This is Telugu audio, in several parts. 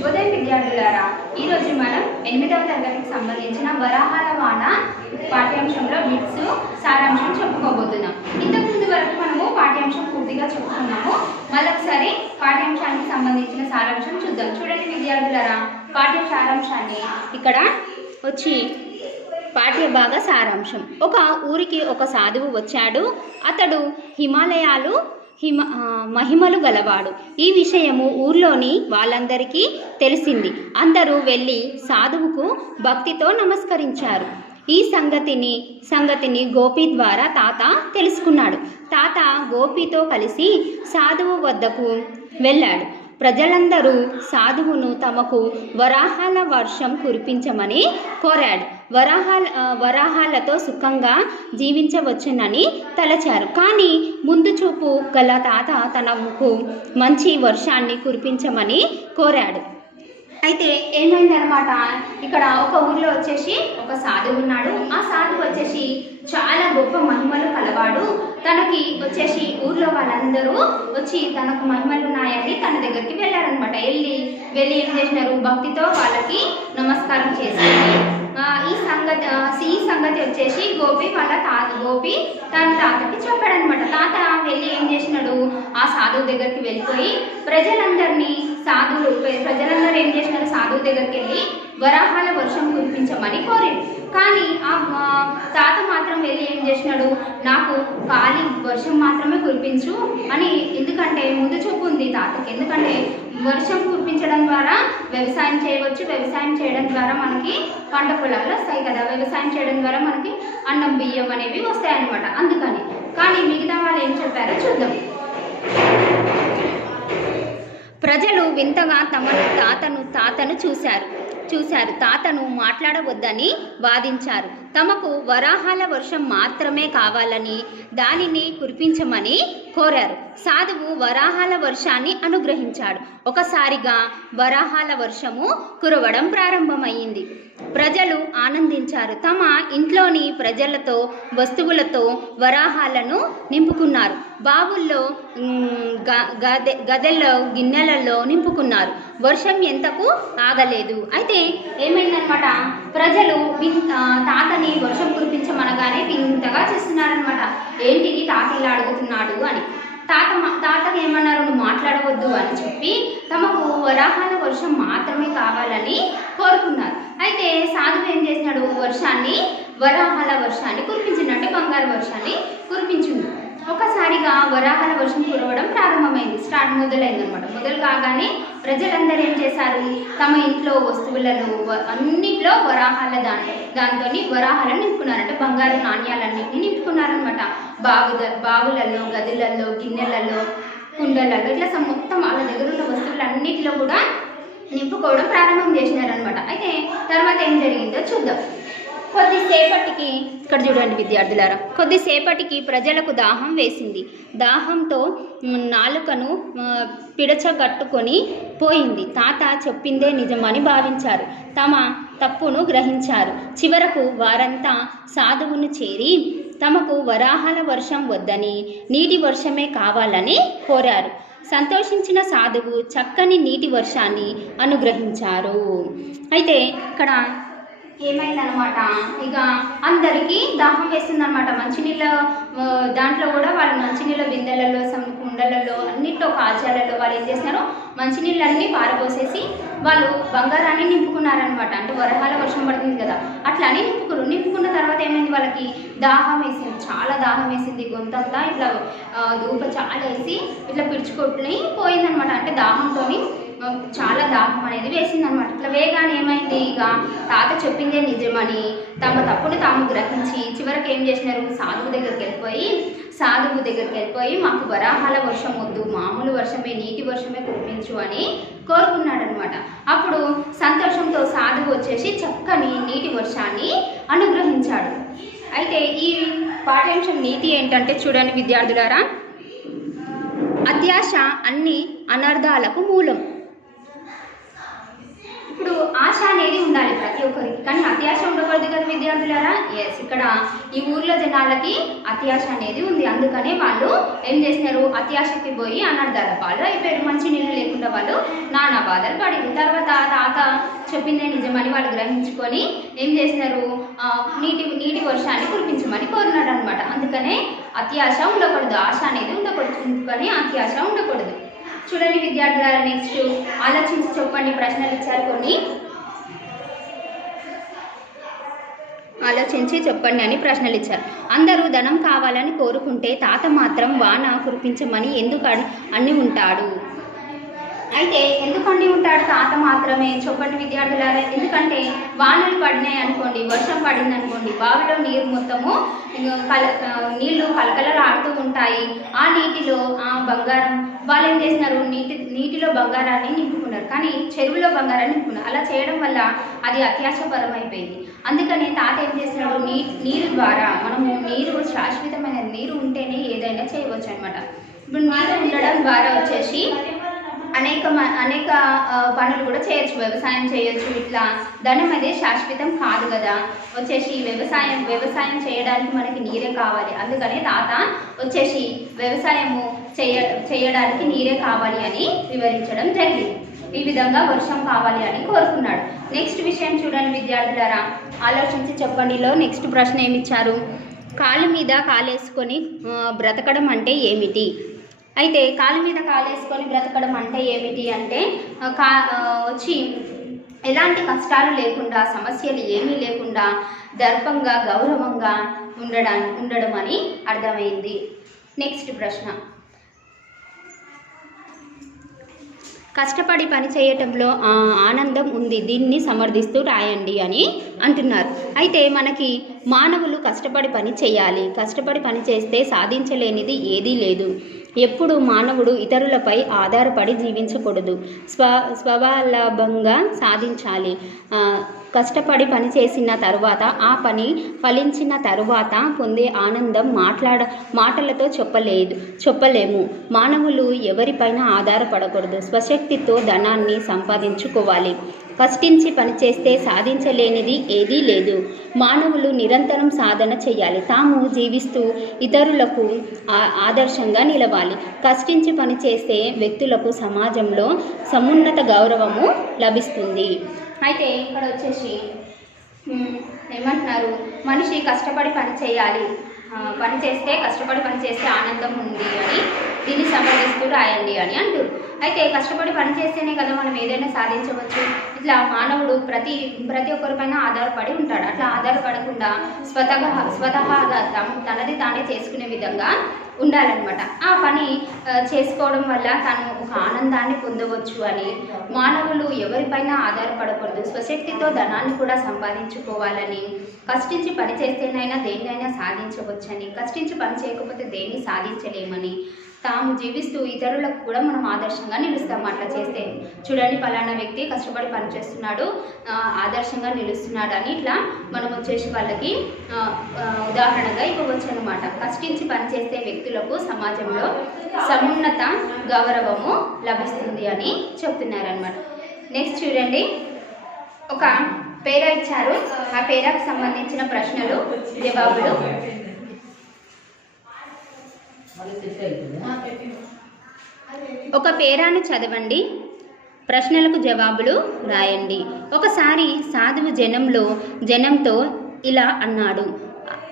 శుభోదయం విద్యార్థులారా ఈరోజు మనం ఎనిమిదవ తరగతికి సంబంధించిన వరాహాల వాన పాఠ్యాంశంలో బిట్స్ సారాంశం చెప్పుకోబోతున్నాం. ఇంతకుముందు వరకు మనము పాఠ్యాంశం పూర్తిగా చెప్పుకున్నాము. మళ్ళొకసారి పాఠ్యాంశానికి సంబంధించిన సారాంశం చూద్దాం. చూడండి విద్యార్థులారా పాఠ్య సారాంశాన్ని ఇక్కడ వచ్చి పాఠ్య భాగ సారాంశం. ఒక ఊరికి ఒక సాధువు వచ్చాడు. అతడు హిమాలయాలు హిమ మహిమలు గలవాడు. ఈ విషయము ఊర్లోని వాళ్ళందరికీ తెలిసింది. అందరూ వెళ్ళి సాధువుకు భక్తితో నమస్కరించారు. ఈ సంగతిని సంగతిని గోపి ద్వారా తాత తెలుసుకున్నాడు. తాత గోపితో కలిసి సాధువు వద్దకు వెళ్ళాడు. ప్రజలందరూ సాధువును తమకు వరాహాల వర్షం కురిపించమని కోరాడు. వరాహాల వరాహాలతో సుఖంగా జీవించవచ్చునని తలచారు. కానీ ముందు చూపు గల తాత తనకు మంచి వర్షాన్ని కురిపించమని కోరాడు. అయితే ఏమైందనమాట ఇక్కడ ఒక ఊర్లో వచ్చేసి ఒక సాధువు ఉన్నాడు. ఆ సాధువు వచ్చేసి చాలా గొప్ప మహిమలు కలవాడు. తనకి వచ్చేసి ఊర్లో వాళ్ళందరూ వచ్చి తనకు మహిమలు ఉన్నాయని తన దగ్గరికి వెళ్ళారనమాట వెళ్ళి వెళ్ళి ఏం చేసినారు? భక్తితో వాళ్ళకి నమస్కారం చేశారు. ఈ సంగతి ఈ సంగతి వచ్చేసి గోపి వాళ్ళ తాత గోపి తన తాతకి చెప్పాడనమాట తాత వెళ్ళి ఏం చేసినాడు? ఆ సాధువు దగ్గరికి వెళ్ళిపోయి ప్రజలందరినీ సాధువులు ప్రజలందరూ ఏం దగ్గరికి వెళ్ళి వరాహాల వర్షం కురిపించమని కోరాడు కానీ ఆ తాత మాత్రం వెళ్ళి ఏం చేసినాడు? నాకు ఖాళీ వర్షం మాత్రమే కురిపించు అని ఎందుకంటే ముందు చూపు ఉంది తాతకి. ఎందుకంటే వర్షం కురిపించడం ద్వారా వ్యవసాయం చేయవచ్చు. వ్యవసాయం చేయడం ద్వారా మనకి పంట పొలాలు వస్తాయి కదా. వ్యవసాయం చేయడం ద్వారా మనకి అన్నం బియ్యం అనేవి వస్తాయి అందుకని. కానీ మిగతా వాళ్ళు ఏం చెప్పారో చూద్దాం. ప్రజలు వింతగా తమను తాతను తాతను చూశారు. చూశారు. తాతను మాట్లాడవద్దని వాదించారు. తమకు వరాహాల వర్షం మాత్రమే కావాలని దానిని కురిపించమని కోరారు. సాధువు వరాహాల వర్షాన్ని అనుగ్రహించాడు. ఒకసారిగా వరాహాల వర్షము కురవడం ప్రారంభమైంది ప్రజలు ఆనందించారు. తమ ఇంట్లోని ప్రజలతో వస్తువులతో వరాహాలను నింపుకున్నారు. బావుల్లో గ- గదె గదెల్లో గిన్నెలలో నింపుకున్నారు. వర్షం ఎంతకు ఆగలేదు. అయితే ఏమైందనమాట? ప్రజలు తాతని వర్షం కురిపించమనగానే వింతగా చేస్తున్నారనమాట. ఏంటిది తాత ఇలా అడుగుతున్నాడు అని. తాత తాతకి ఏమన్నారు? నువ్వు మాట్లాడవద్దు అని చెప్పి తమకు వరాహాల వర్షం మాత్రమే కావాలని కోరుకున్నారు. అయితే సాధువు ఏం చేసినాడు? వర్షాన్ని వరాహాల వర్షాన్ని కురిపించిండు. అంటే బంగారు వర్షాన్ని కురిపించిండు. ఒకసారిగా వరాహల వర్షం కురవడం ప్రారంభమైంది. స్టార్ట్ మొదలైంది అనమాట మొదలు కాగానే ప్రజలందరూ ఏం చేశారు? తమ ఇంట్లో వస్తువులను వ- అన్నిట్లో వరాహాల దాంట్లో దాంతో వరాహాలను నింపుకున్నారు అంటే బంగారు నాణ్యాలన్నింటినీ నింపుకున్నారనమాట బావు బావులలో గదులలో గిన్నెలలో కుండలలో ఇట్లా మొత్తం వాళ్ళ దగ్గర ఉన్న వస్తువులన్నిటిలో కూడా నింపుకోవడం ప్రారంభం చేసినారనమాట అయితే తర్వాత ఏం జరిగిందో చూద్దాం. కొద్దిసేపటికి ఇక్కడ చూడండి విద్యార్థులారా కొద్దిసేపటికి ప్రజలకు దాహం వేసింది. దాహంతో నాలుకను పిడచగట్టుకొని పోయింది. తాత చెప్పిందే నిజమని భావించారు. తమ తప్పును గ్రహించారు. చివరకు వారంతా సాధువును చేరి తమకు వరాహాల వర్షం వద్దని నీటి వర్షమే కావాలని కోరారు. సంతోషించిన సాధువు చక్కని నీటి వర్షాన్ని అనుగ్రహించారు. అయితే ఇక్కడ ఏమైందనమాట ఇక అందరికీ దాహం వేస్తుందన్నమాట. మంచినీళ్ళ దాంట్లో కూడా వాళ్ళు మంచినీళ్ళ బిందెలలో కుండలలో అన్నిట్లో కాజాలలో వాళ్ళు ఏం చేస్తున్నారు మంచినీళ్ళన్నీ పారబోసేసి వాళ్ళు బంగారాన్ని నింపుకున్నారనమాట అంటే వరహాల వర్షం పడుతుంది కదా. అట్లా అని నింపుకున్నారు నింపుకున్న తర్వాత ఏమైంది వాళ్ళకి? దాహం వేసింది. చాలా దాహం వేసింది. గొంతంతా ఇట్లా ధూప చాలా వేసి ఇట్లా పిడుచుకొట్టుని పోయిందనమాట అంటే దాహంతోని చాలా దాహం అనేది వేసింది అనమాట ఇట్లా వేగానే ఏమైంది? ఇక తాత చెప్పిందే నిజమని తమ తప్పును తాము గ్రహించి చివరికి ఏం చేసినారు? సాధువు దగ్గరికి వెళ్ళిపోయి సాధువు దగ్గరికి వెళ్ళిపోయి మాకు వరాహాల వర్షం వద్దు మామూలు వర్షమే నీటి వర్షమే కురిపించు అని కోరుకున్నాడు అనమాట అప్పుడు సంతోషంతో సాధువు వచ్చేసి చక్కని నీటి వర్షాన్ని అనుగ్రహించాడు. అయితే ఈ పాఠ్యాంశం నీతి ఏంటంటే చూడండి విద్యార్థులారా. అత్యాశ అన్ని అనర్థాలకు మూలం. ఆశ అనేది ఉండాలి ప్రతి ఒక్కరికి. కానీ అత్యాశ ఉండకూడదు కదా విద్యార్థులారా? ఎస్ ఇక్కడ ఈ ఊర్లో జనాలకి అత్యాశ అనేది ఉంది. అందుకనే వాళ్ళు ఏం చేసినారు? అత్యాశకి పోయి అనర్థాల పాలు అయిపోయారు. మంచి నీళ్ళు లేకుండా వాళ్ళు నానా బాధలు పడింది తర్వాత తాత చెప్పిందే నిజమని వాళ్ళు గ్రహించుకొని ఏం చేసినారు? నీటి నీటి వర్షాన్ని కురిపించమని కోరినాడు అనమాట అందుకనే అత్యాశ ఉండకూడదు. ఆశ అనేది ఉండకూడదు. అందుకని అత్యాశ ఉండకూడదు. చూడండి విద్యార్థులారా నెక్స్ట్ ఆలోచించి చెప్పండి. ప్రశ్నలు ఇచ్చారు కొన్ని. ఆలోచించి చెప్పండి అని ప్రశ్నలు ఇచ్చారు అందరూ ధనం కావాలని కోరుకుంటే తాత మాత్రం వాన కురిపించమని ఎందుకు అన్ని ఉంటాడు? అయితే ఎందుకండి ఉంటాడు తాత మాత్రమే? చెప్పండి విద్యార్థులారా ఎందుకంటే వానలు పడినాయి అనుకోండి వర్షం పడింది అనుకోండి బావిలో నీరు మొత్తము కల నీళ్ళు కలకలలు ఆడుతూ ఉంటాయి. ఆ నీటిలో ఆ బంగారం వాళ్ళు ఏం చేసినారు? నీటి నీటిలో బంగారాన్ని నింపుకున్నారు. కానీ చెరువులో బంగారాన్ని నింపుకున్నారు. అలా చేయడం వల్ల అది అత్యాశపరం అయిపోయింది అందుకని తాత ఏం చేస్తున్నాడు? నీ నీరు ద్వారా మనము నీరు శాశ్వతమైన నీరు ఉంటేనే ఏదైనా చేయవచ్చు అనమాట ఇప్పుడు నీరు ఉండడం ద్వారా వచ్చేసి అనేక మ- అనేక పనులు కూడా చేయొచ్చు. వ్యవసాయం చేయొచ్చు. ఇట్లా ధనం అనేది శాశ్వతం కాదు కదా. వచ్చేసి వ్యవసాయం వ్యవసాయం చేయడానికి మనకి నీరే కావాలి. అందుకనే తాత వచ్చేసి వ్యవసాయము చేయ చేయడానికి నీరే కావాలి అని వివరించడం జరిగింది. ఈ విధంగా వర్షం కావాలి అని కోరుకున్నాడు. నెక్స్ట్ విషయం చూడండి విద్యార్థులారా. ఆలోచించి చెప్పండిలో నెక్స్ట్ ప్రశ్న ఏమిచ్చారు? కాలు మీద కాలేసుకొని బ్రతకడం అంటే ఏమిటి? అయితే కాలు మీద కాలేసుకొని బ్రతకడం అంటే ఏమిటి అంటే కా వచ్చి ఎలాంటి కష్టాలు లేకుండా సమస్యలు ఏమీ లేకుండా దర్పంగా గౌరవంగా ఉండడా ఉండడం అని అర్థమైంది. నెక్స్ట్ ప్రశ్న. కష్టపడి పని చేయటంలో ఆనందం ఉంది. దీన్ని సమర్థిస్తూ రాయండి అని అంటున్నారు. అయితే మనకి మానవులు కష్టపడి పని చేయాలి. కష్టపడి పని చేస్తే సాధించలేనిది ఏదీ లేదు. ఎప్పుడు మానవుడు ఇతరులపై ఆధారపడి జీవించకూడదు. స్వ స్వలాభంగా సాధించాలి. కష్టపడి పని చేసిన తరువాత ఆ పని ఫలించిన తరువాత పొందే ఆనందం మాట్లాడ మాటలతో చెప్పలేదు చెప్పలేము. మానవులు ఎవరిపైన ఆధారపడకూడదు. స్వశక్తితో ధనాన్ని సంపాదించుకోవాలి. కష్టించి పనిచేస్తే సాధించలేనిది ఏదీ లేదు. మానవులు నిరంతరం సాధన చేయాలి. తాము జీవిస్తూ ఇతరులకు ఆదర్శంగా నిలవాలి. కష్టించి పనిచేసే వ్యక్తులకు సమాజంలో సమున్నత గౌరవము లభిస్తుంది. అయితే ఇక్కడ వచ్చేసి ఏమంటున్నారు? మనిషి కష్టపడి పని చేయాలి. పని చేస్తే కష్టపడి పని చేస్తే ఆనందం ఉంది అని దీన్ని సంప్రదిస్తూ రాయండి అని అంటారు అయితే కష్టపడి పని చేస్తేనే కదా మనం ఏదైనా సాధించవచ్చు. ఇట్లా మానవుడు ప్రతి ప్రతి ఒక్కరిపైన ఆధారపడి ఉంటాడు. అట్లా ఆధారపడకుండా స్వతహా స్వతహాగా తమ- తనది తానే చేసుకునే విధంగా ఉండాలన్నమాట. ఆ పని చేసుకోవడం వల్ల తను ఒక ఆనందాన్ని పొందవచ్చు అని మానవులు ఎవరిపైన ఆధారపడకూడదు. స్వశక్తితో ధనాన్ని కూడా సంపాదించుకోవాలని కష్టించి పని చేస్తేనైనా దేన్నైనా సాధించవచ్చని కష్టించి పని చేయకపోతే దేన్ని సాధించలేమని తాము జీవిస్తూ ఇతరులకు కూడా మనం ఆదర్శంగా నిలుస్తాం అట్లా చేస్తే. చూడండి పలానా వ్యక్తి కష్టపడి పనిచేస్తున్నాడు ఆదర్శంగా నిలుస్తున్నాడు అని ఇట్లా మనం వచ్చేసి వాళ్ళకి ఉదాహరణగా ఇవ్వవచ్చు అనమాట కష్టించి పనిచేసే వ్యక్తులకు సమాజంలో సమున్నత గౌరవము లభిస్తుంది అని చెప్తున్నారనమాట నెక్స్ట్ చూడండి ఒక పేర ఇచ్చారు. ఆ పేరకు సంబంధించిన ప్రశ్నలు జవాబులు. ఒక పేరాను చదవండి. ప్రశ్నలకు జవాబులు రాయండి. ఒకసారి సాధువు జనంలో జనంతో ఇలా అన్నాడు.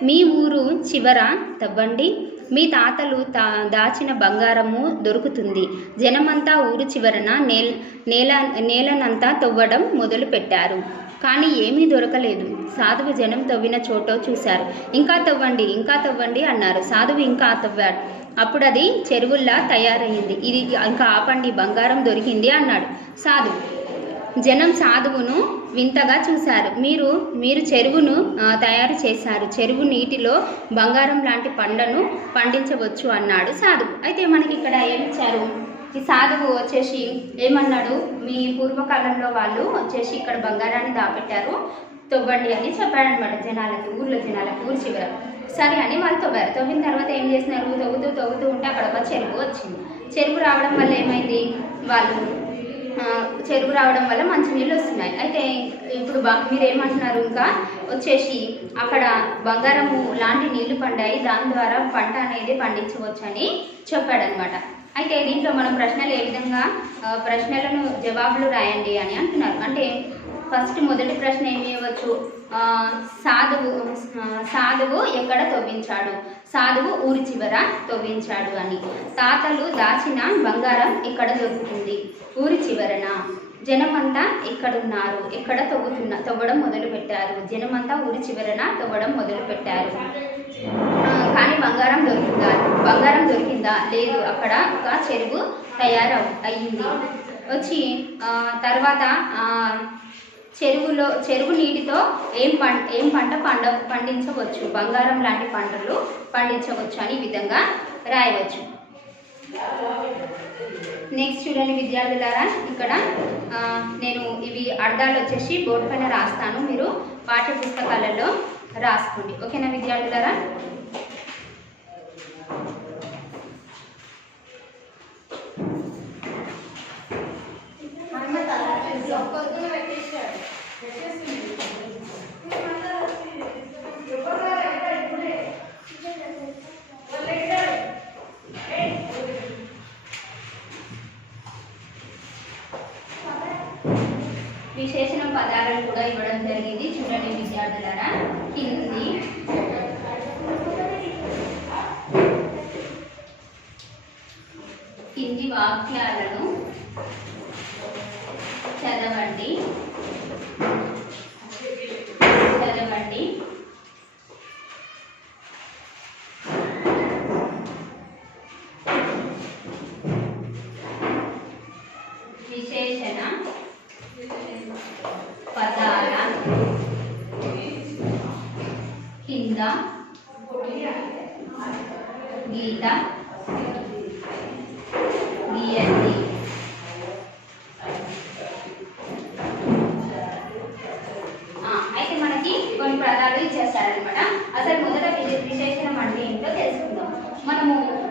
మీ ఊరు చివర తవ్వండి. మీ తాతలు తా దాచిన బంగారము దొరుకుతుంది. జనమంతా ఊరు చివరన నేల నేల నేలనంతా తవ్వడం మొదలు పెట్టారు కానీ ఏమీ దొరకలేదు. సాధువు జనం తవ్విన చోట చూశారు. ఇంకా తవ్వండి ఇంకా తవ్వండి అన్నారు. సాధువు ఇంకా తవ్వాడు. అప్పుడు అది చెరువుల్లా తయారయ్యింది. ఇది ఇంకా ఆపండి బంగారం దొరికింది అన్నాడు సాధువు. జనం సాధువును వింతగా చూశారు. మీరు మీరు చెరువును తయారు చేశారు. చెరువు నీటిలో బంగారం లాంటి పండ్లను పండించవచ్చు అన్నాడు సాధువు. అయితే మనకి ఇక్కడ ఏమిచ్చారు? ఈ సాధువు వచ్చేసి ఏమన్నాడు? మీ పూర్వకాలంలో వాళ్ళు వచ్చేసి ఇక్కడ బంగారాన్ని దాపెట్టారు. తవ్వండి అని చెప్పాడనమాట జనాలకి ఊర్లో జనాలకి ఊరి చివర. సరే అని వాళ్ళు తవ్వారు. తవ్విన తర్వాత ఏం చేసినారు? తవ్వుతూ తవ్వుతూ ఉంటే అక్కడ ఒక చెరువు వచ్చింది. చెరువు రావడం వల్ల ఏమైంది? వాళ్ళు చెరువు రావడం వల్ల మంచి నీళ్ళు వస్తున్నాయి. అయితే ఇప్పుడు బా మీరు ఏమంటున్నారు ఇంకా? వచ్చేసి అక్కడ బంగారము లాంటి నీళ్ళు పండాయి. దాని ద్వారా పంట అనేది పండించవచ్చు అని చెప్పాడనమాట అయితే దీంట్లో మనం ప్రశ్నలు ఏ విధంగా ప్రశ్నలను జవాబులు రాయండి అని అంటున్నారు. అంటే ఫస్ట్ మొదటి ప్రశ్న ఏమి ఇవ్వచ్చు సాధువు సాధువు ఎక్కడ తవ్వించాడు? సాధువు ఊరి చివర తవ్వించాడు అని. తాతలు దాచిన బంగారం ఎక్కడ దొరుకుతుంది? ఊరి చివరన. జనమంతా ఎక్కడున్నారు? ఎక్కడ తవ్వుతున్న తవ్వడం మొదలు పెట్టారు జనమంతా ఊరి చివరన తవ్వడం మొదలు పెట్టారు కానీ బంగారం దొరికిందా? బంగారం దొరికిందా? లేదు అక్కడ ఒక చెరువు తయారవు అయ్యింది. వచ్చి తర్వాత చెరువులో చెరువు నీటితో ఏం పం ఏం పంట పండ పండించవచ్చు? బంగారం లాంటి పంటలు పండించవచ్చు అని విధంగా రాయవచ్చు. నెక్స్ట్ చూడండి విద్యార్థులారా ఇక్కడ నేను ఇవి అర్థాలు వచ్చేసి బోర్డు పైన రాస్తాను. మీరు పాఠ్య పుస్తకాలలో రాసుకోండి. ఓకేనా విద్యార్థులారా విశేషణ పదాలను కూడా ఇవ్వడం జరిగింది చూడండి విద్యార్థులారా కింది. కింది వాక్యాలను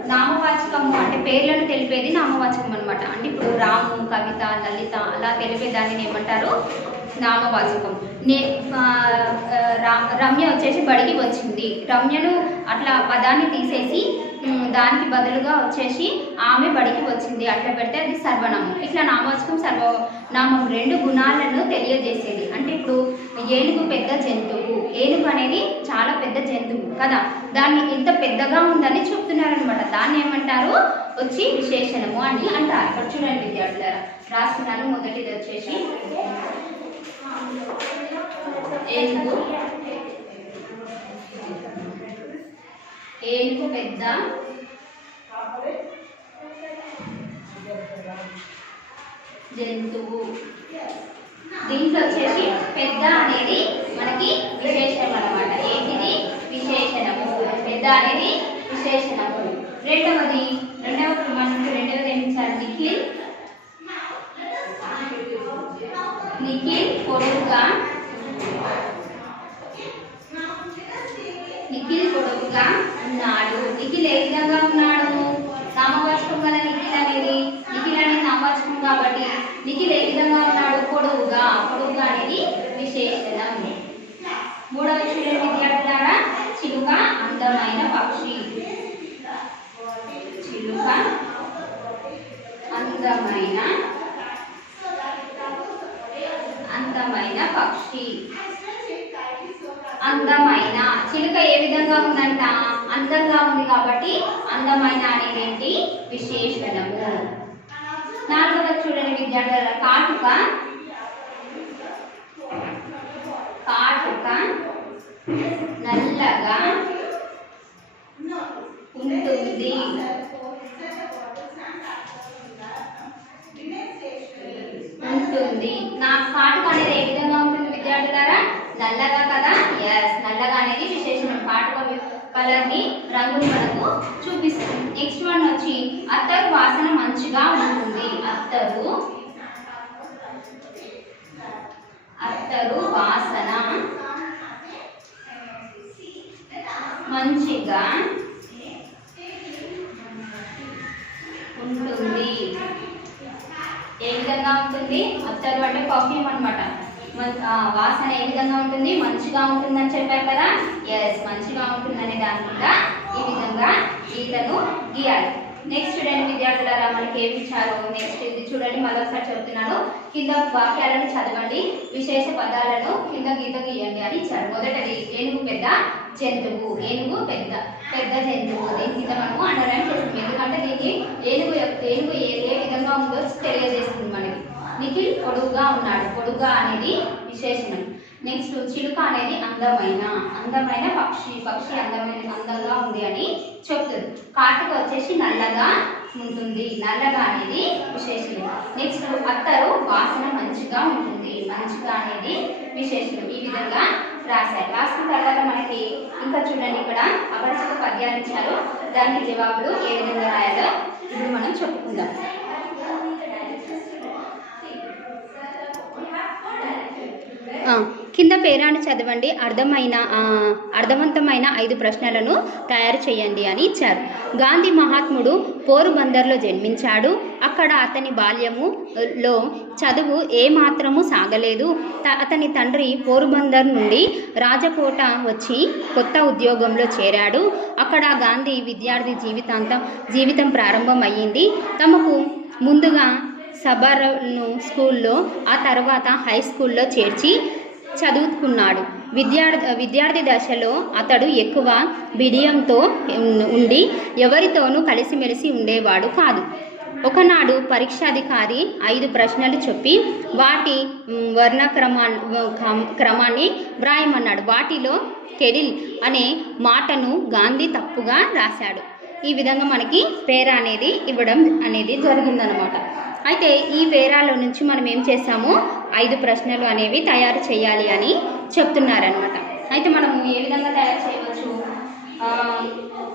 నామవాచకము అంటే పేర్లను తెలిపేది నామవాచకం అనమాట అంటే ఇప్పుడు రాము కవిత లలిత అలా తెలిపే దానిని ఏమంటారు? నామవాచకం. నే రా- రమ్య వచ్చేసి బడికి వచ్చింది. రమ్యను అట్లా పదాన్ని తీసేసి దానికి బదులుగా వచ్చేసి ఆమె బడికి వచ్చింది. అట్లా పెడితే అది సర్వనామం. ఇట్లా నామవాచకం నామం రెండు గుణాలను తెలియజేసేది. అంటే ఇప్పుడు ఏనుగు పెద్ద జంతువు. ఏనుగు అనేది చాలా పెద్ద జంతువు కదా. దాన్ని ఎంత పెద్దగా ఉందని చెప్తున్నారనమాట దాన్ని ఏమంటారు? వచ్చి విశేషణము అని అంటారు. ఇక్కడ చూడండి విద్యార్థులారా. రాస్తున్నాను మొదటిది వచ్చేసి ఏనుగు. ఏనుగు పెద్ద జంతువు. దీంట్లో వచ్చేసి పెద్ద అనేది మనకి విశేషణం అనమాట ఏంటిది? విశేషణము. పెద్ద అనేది విశేషణము. రెండవది రెండవ మనకి రెండవది ఏమి నిఖిల్? నిఖిల్ పొడవుగా. నిఖిల్ పొడవుగా ఉన్నాడు. నిఖిల్ ఏ విధంగా ఉన్నాడు నామవాచకం కదా నిఖిల్ అనేది నిఖిల్ అనేది నామవాచకం కాబట్టి నిఖిల్ ఏ విధంగా ఉన్నాడు పొడుగుగా పొడుగుగా అనేది విశేషణం మూడవ చూడండి విద్యార్థులారా చిలుక అందమైన పక్షి చిలుక అందమైన అందమైన పక్షి అందమైన చిలుక ఏ విధంగా ఉందంట అందంగా ఉంది కాబట్టి అందమైన అనేది ఏంటి విశేషణము నాలుగవ చూడండి విద్యార్థుల కాటుక కాటుక నల్లగా ఉంటుంది ఉంటుంది నా కాటుక అనేది ఏ విధంగా ఉంటుంది విద్యార్థులారా నల్లగా కదా ఎస్ నల్లగా అనేది విశేషణం కాటుక కలర్ని రంగుని మనకు చూపిస్తుంది. నెక్స్ట్ వన్ వచ్చి అత్తరు వాసన మంచిగా ఉంటుంది. అత్తరు అత్తరు వాసన మంచిగా ఉంటుంది. ఏ విధంగా ఉంటుంది? అత్తరు అంటే పర్ఫ్యూమ్ అనమాట వాసన ఏ విధంగా ఉంటుంది? మంచిగా ఉంటుందని చెప్పారు కదా? ఎస్ మంచిగా ఉంటుందనే దాని కూడా ఈ విధంగా గీతను గీయాలి. నెక్స్ట్ రెండు విద్యార్థులారా మనకి ఏమి ఇచ్చారు? నెక్స్ట్ ఇది చూడండి మరొకసారి చెప్తున్నాను. కింద వాక్యాలను చదవండి. విశేష పదాలను కింద గీత గీయండి. అని ఇచ్చారు. మొదటిది ఏనుగు పెద్ద జంతువు. ఏనుగు పెద్ద పెద్ద జంతువు. దీని కింద మనము అండర్లైన్ చేస్తుంది ఎందుకంటే దీన్ని ఏనుగు ఏనుగు ఏ ఏ విధంగా ఉందో తెలియజేస్తుంది మనకి. నిఖిల్ పొడుగుగా ఉన్నాడు. పొడుగా అనేది విశేషణం. నెక్స్ట్ చిలుక అనేది అందమైన అందమైన పక్షి పక్షి అందమైన అందంగా ఉంది అని చెప్తుంది. కాటుక వచ్చేసి నల్లగా ఉంటుంది. నల్లగా అనేది విశేషణం. నెక్స్ట్ అత్తరు వాసన మంచిగా ఉంటుంది. మంచిగా అనేది విశేషణం. ఈ విధంగా రాశారు. రాసిన తర్వాత మనకి ఇంకా చూడండి ఇక్కడ అపరిచిత పద్యాలు ఇచ్చారు. దానికి జవాబులు ఏ విధంగా రాయాలో ఇప్పుడు మనం చెప్పుకుందాం. కింద పేరాన్ని చదవండి. అర్థమైన అర్థవంతమైన ఐదు ప్రశ్నలను తయారు చేయండి అని ఇచ్చారు. గాంధీ మహాత్ముడు పోరుబందర్లో జన్మించాడు. అక్కడ అతని బాల్యములో చదువు చదువు ఏమాత్రము సాగలేదు. త- అతని తండ్రి పోరుబందర్ నుండి రాజకోట వచ్చి కొత్త ఉద్యోగంలో చేరాడు. అక్కడ గాంధీ విద్యార్థి జీవితాంతం జీవితం ప్రారంభమయ్యింది. తమకు ముందుగా సబర్ను స్కూల్లో ఆ తర్వాత హై స్కూల్లో చేర్చి చదువుకున్నాడు. విద్యార్థి విద్యార్థి దశలో అతడు ఎక్కువ బిడియంతో ఉండి ఎవరితోనూ కలిసిమెలిసి ఉండేవాడు కాదు. ఒకనాడు పరీక్షాధికారి ఐదు ప్రశ్నలు చెప్పి వాటి మ్, వర్ణక్రమా క్రమాన్ని వ్రాయమన్నాడు. వాటిలో కెడిల్ అనే మాటను గాంధీ తప్పుగా రాశాడు. ఈ విధంగా మనకి పేర అనేది ఇవ్వడం అనేది జరిగిందనమాట అయితే ఈ పేరాలో నుంచి మనం ఏం చేస్తాము? ఐదు ప్రశ్నలు అనేవి తయారు చేయాలి అని చెప్తున్నారనమాట అయితే మనము ఏ విధంగా తయారు చేయవచ్చు?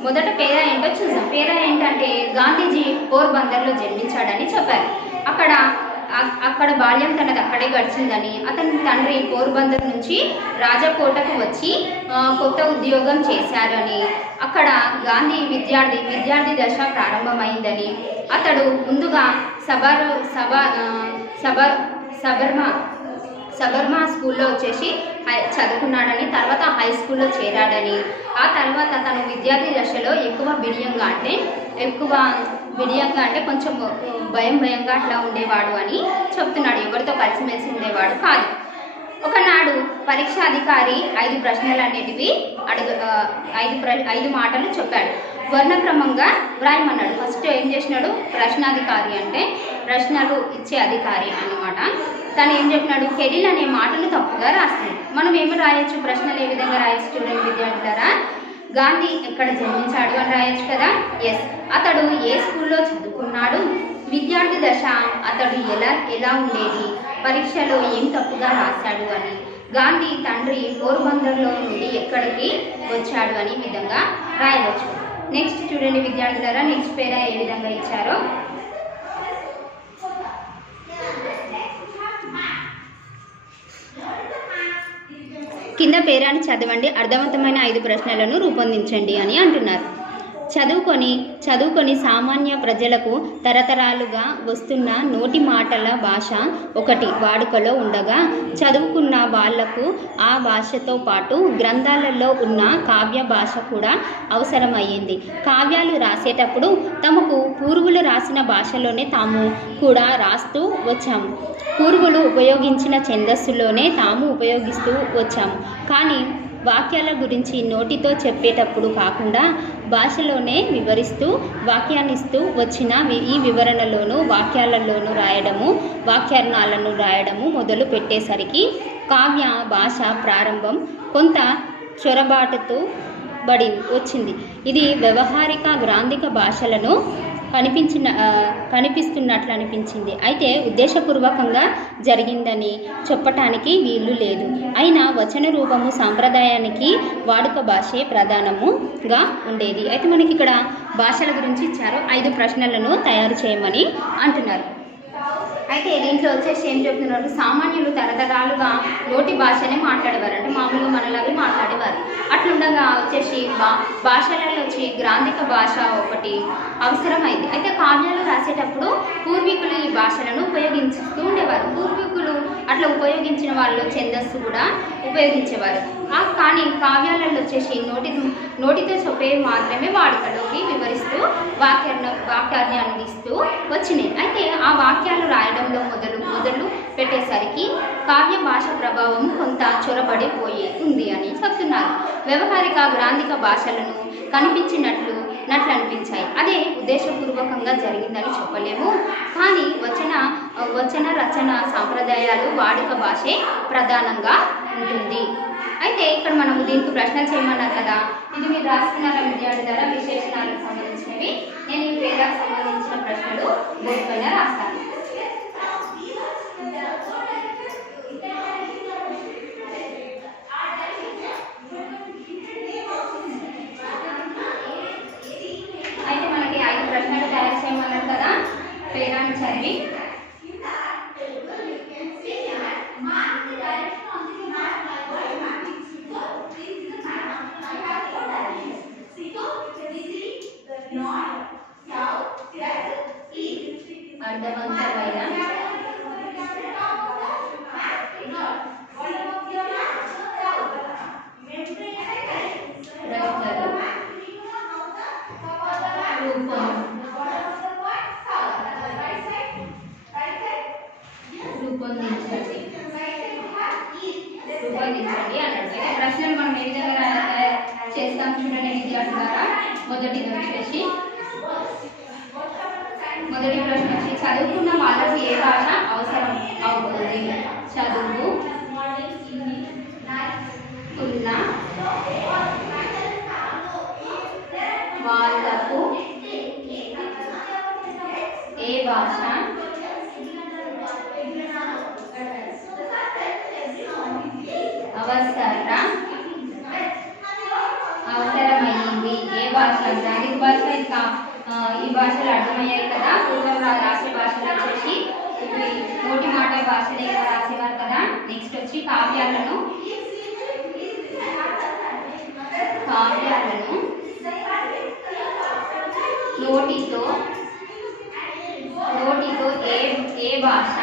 మొదట పేర ఏంటో చూద్దాం. పేర ఏంటంటే గాంధీజీ పోర్బందర్లో జన్మించాడని చెప్పారు. అక్కడ అక్కడ బాల్యం తనది అక్కడే గడిచిందని అతని తండ్రి పోర్బందర్ నుంచి రాజకోటకు వచ్చి కొత్త ఉద్యోగం చేశారని. అక్కడ గాంధీ విద్యార్థి విద్యార్థి దశ ప్రారంభమైందని. అతడు ముందుగా సబర్ సబ సబర్ సబర్మా సబర్మా స్కూల్లో వచ్చేసి హై చదువుకున్నాడని తర్వాత హై స్కూల్లో చేరాడని. ఆ తర్వాత తను విద్యార్థి దశలో ఎక్కువ బిడియంగా అంటే ఎక్కువ విడియంగా అంటే కొంచెం భయం భయంగా అట్లా ఉండేవాడు అని చెప్తున్నాడు. ఎవరితో కలిసిమెలిసి ఉండేవాడు కాదు. ఒకనాడు పరీక్షాధికారి ఐదు ప్రశ్నలు అనేటివి అడుగు ఐదు ప్ర ఐదు మాటలు చెప్పాడు. వర్ణక్రమంగా వ్రాయమన్నాడు. ఫస్ట్ ఏం చేసినాడు? ప్రశ్నాధికారి అంటే ప్రశ్నలు ఇచ్చే అధికారి అన్నమాట. తను ఏం చెప్పినాడు? కెరీర్ అనే మాటను తప్పుగా రాస్తున్నాడు మనం ఏమి రాయొచ్చు? ప్రశ్నలు ఏ విధంగా రాయొచ్చు చూడండి విద్యార్థులారా. గాంధీ ఎక్కడ జన్మించాడు అని రాయొచ్చు కదా? ఎస్ అతడు ఏ స్కూల్లో చదువుకున్నాడు? విద్యార్థి దశ అతడు ఎలా ఎలా ఉండేది? పరీక్షలో ఏం తప్పుగా రాశాడు అని. గాంధీ తండ్రి పోర్బందర్లో నుండి ఎక్కడికి వచ్చాడు అని విధంగా రాయవచ్చు. నెక్స్ట్ చూడండి విద్యార్థులారా నెక్స్ట్ పేర ఏ విధంగా ఇచ్చారో. కింద పేరాన్ని చదవండి అర్థవంతమైన ఐదు ప్రశ్నలను రూపొందించండి అని అంటున్నారు. చదువుకొని చదువుకొని సామాన్య ప్రజలకు తరతరాలుగా వస్తున్న నోటి మాటల భాష ఒకటి వాడుకలో ఉండగా చదువుకున్న వాళ్ళకు ఆ భాషతో పాటు గ్రంథాలలో ఉన్న కావ్య భాష కూడా అవసరమయ్యింది. కావ్యాలు రాసేటప్పుడు తమకు పూర్వులు రాసిన భాషలోనే తాము కూడా రాస్తూ వచ్చాము. పూర్వులు ఉపయోగించిన ఛందస్సులోనే తాము ఉపయోగిస్తూ వచ్చాము. కానీ వాక్యాల గురించి నోటితో చెప్పేటప్పుడు కాకుండా భాషలోనే వివరిస్తూ వాక్యాన్నిస్తూ వచ్చిన ఈ వివరణలోను వాక్యాలలోనూ రాయడము వాక్యార్థాలను రాయడము మొదలు పెట్టేసరికి కావ్య భాష ప్రారంభం కొంత చొరబాటుతో బడి వచ్చింది. ఇది వ్యవహారిక గ్రాంధిక భాషలను కనిపించిన కనిపిస్తున్నట్లు అనిపించింది. అయితే ఉద్దేశపూర్వకంగా జరిగిందని చెప్పటానికి వీలు లేదు. అయినా వచన రూపము సాంప్రదాయానికి వాడుక భాషే ప్రధానముగా ఉండేది. అయితే మనకి ఇక్కడ భాషల గురించి ఇచ్చారు. ఐదు ప్రశ్నలను తయారు చేయమని అంటున్నారు. అయితే దీంట్లో వచ్చేసి ఏం చెప్తున్నారు సామాన్యులు తరతరాలుగా నోటి భాషనే మాట్లాడేవారు. అంటే మామూలుగా మనలాగే మాట్లాడేవారు. అట్లుండగా వచ్చేసి భా భాషలలో వచ్చి గ్రాంధిక భాష ఒకటి అవసరమైంది. అయితే కావ్యాలు రాసేటప్పుడు పూర్వీకులు ఈ భాషలను ఉపయోగిస్తూ ఉండేవారు. పూర్వీకులు అట్లా ఉపయోగించిన వాళ్ళు ఛందస్సు కూడా ఉపయోగించేవారు. కానీ కావ్యాలలో వచ్చేసి నోటి నోటితో చెప్పే మాత్రమే వాడుకలోకి వివరిస్తూ వాక్యాన్ని వాక్యాన్ని అందిస్తూ వచ్చినాయి. అయితే ఆ వాక్యాలు రాయడంలో మొదలు మొదలు పెట్టేసరికి కావ్య భాష ప్రభావం కొంత చొరబడిపోయి ఉంది అని చెప్తున్నారు. వ్యవహారిక గ్రాంధిక భాషలను కనిపించినట్లు నట్లు అనిపించాయి. అదే ఉద్దేశపూర్వకంగా జరిగిందని చెప్పలేము. కానీ వచన వచన రచన సాంప్రదాయాలు వాడుక భాషే ప్రధానంగా ఉంటుంది. అయితే ఇక్కడ మనం దీనికి ప్రశ్న చేయమన్నారు కదా. ఇది మీరు రాసుకున్నారా విద్యార్థి ద్వారా? విశేషణాలకు సంబంధించినవి. నేను ఈ పేరాకు సంబంధించిన ప్రశ్నలు బోర్డు పైన రాస్తాను అయితే మనకి ఐదు ప్రశ్నలు తయారు చేయమన్నారు కదా పేరాన్ని చదివి అర్థవంతమైన రచనలు రూపం రూపొందించండి రూపొందించండి అన్నట్టు అయితే ప్రశ్నలు మనం ఏ విధంగా రా- చేస్తాం చూడండి విద్యార్థి ద్వారా మొదటిది వచ్చేసి మొదటి ప్రశ్న వచ్చి చదువుకున్న వాళ్ళకు ఏ భాష అవసరం అవుతుంది చదువు ఉన్న వాళ్ళకు ఏ భాష అవసరం అవసరమైంది ఏ భాష గ్రాంధిక భాష ఇంకా ఆ, ఈ భాషలు అర్థమయ్యాయి కదా పూర్వం రా- రాసే భాషలు వచ్చేసి ఇవి భాష మాట రాసేవారు కదా. నెక్స్ట్ వచ్చి కావ్యాలను. కావ్యాలను నోటితో నోటితో ఏ ఏ భాష?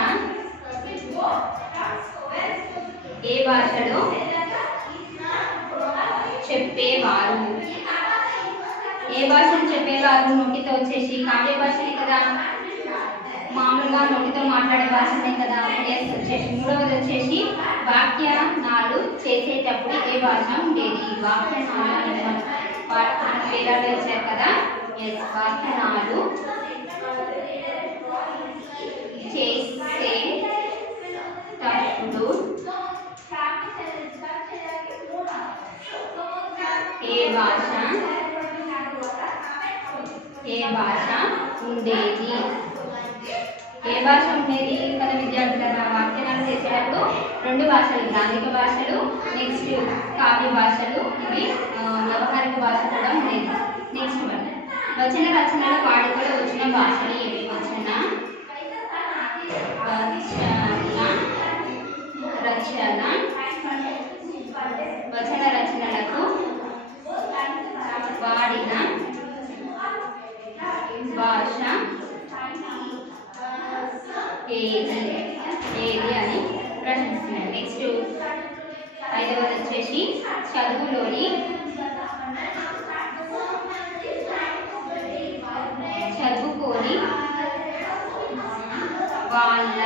ఏ భాషలో చెప్పేవారు? ఏ భాషను చెప్పేవారు? నోటితో వచ్చేసి కావ్య భాషలే కదా మామూలుగా నోటితో మాట్లాడే భాషనే కదా. ఎస్ వచ్చేసి మూడవది వచ్చేసి వాక్యానాలు చేసేటప్పుడు ఏ భాష ఉండేది? వాక్య నాలుగు పేరాలు ఇచ్చారు కదా. ఎస్ వాక్యానాలు చేసేటప్పుడు ఏ భాష? ఏ భాష ఉండేది? భాష ఉండేది మన విద్యార్థుల వాక్యాలు చేసేటప్పుడు రెండు భాషలు గ్రాంధిక భాషలు నెక్స్ట్ కావ్య భాషలు ఇవి వ్యవహారిక భాష కూడా ఉండేది నెక్స్ట్ వన్ వచన రచనల కూడా వచ్చిన భాషలు ఏవి? వచన రచన రచన వచన రచనలకు వాడిన ఏది ఏది అని ప్రశ్నిస్తున్నాను నెక్స్ట్ ఐదవది వచ్చేసి చదువులోని చదువుకొని వాళ్ళ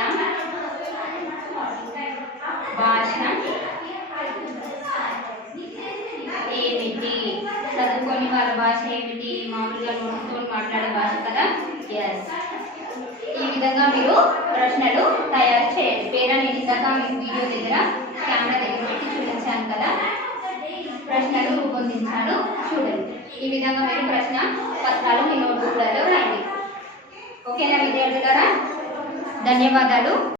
భాష ఏమిటి? చదువుకొని వాళ్ళ భాష ఏమిటి? మామూలుగా నోటితో మాట్లాడే భాష కదా? ఎస్ ఈ విధంగా మీరు ప్రశ్నలు తయారు చేయండి. పేరా నేను ఇందాక మీకు వీడియో దగ్గర కెమెరా దగ్గర పెట్టి చూపించాను కదా. ప్రశ్నలు రూపొందించాను. చూడండి. ఈ విధంగా మీరు ప్రశ్న పత్రాలు మీ నోట్బుక్లలో రాయండి. ఓకేనా విద్యార్థులారా? ధన్యవాదాలు.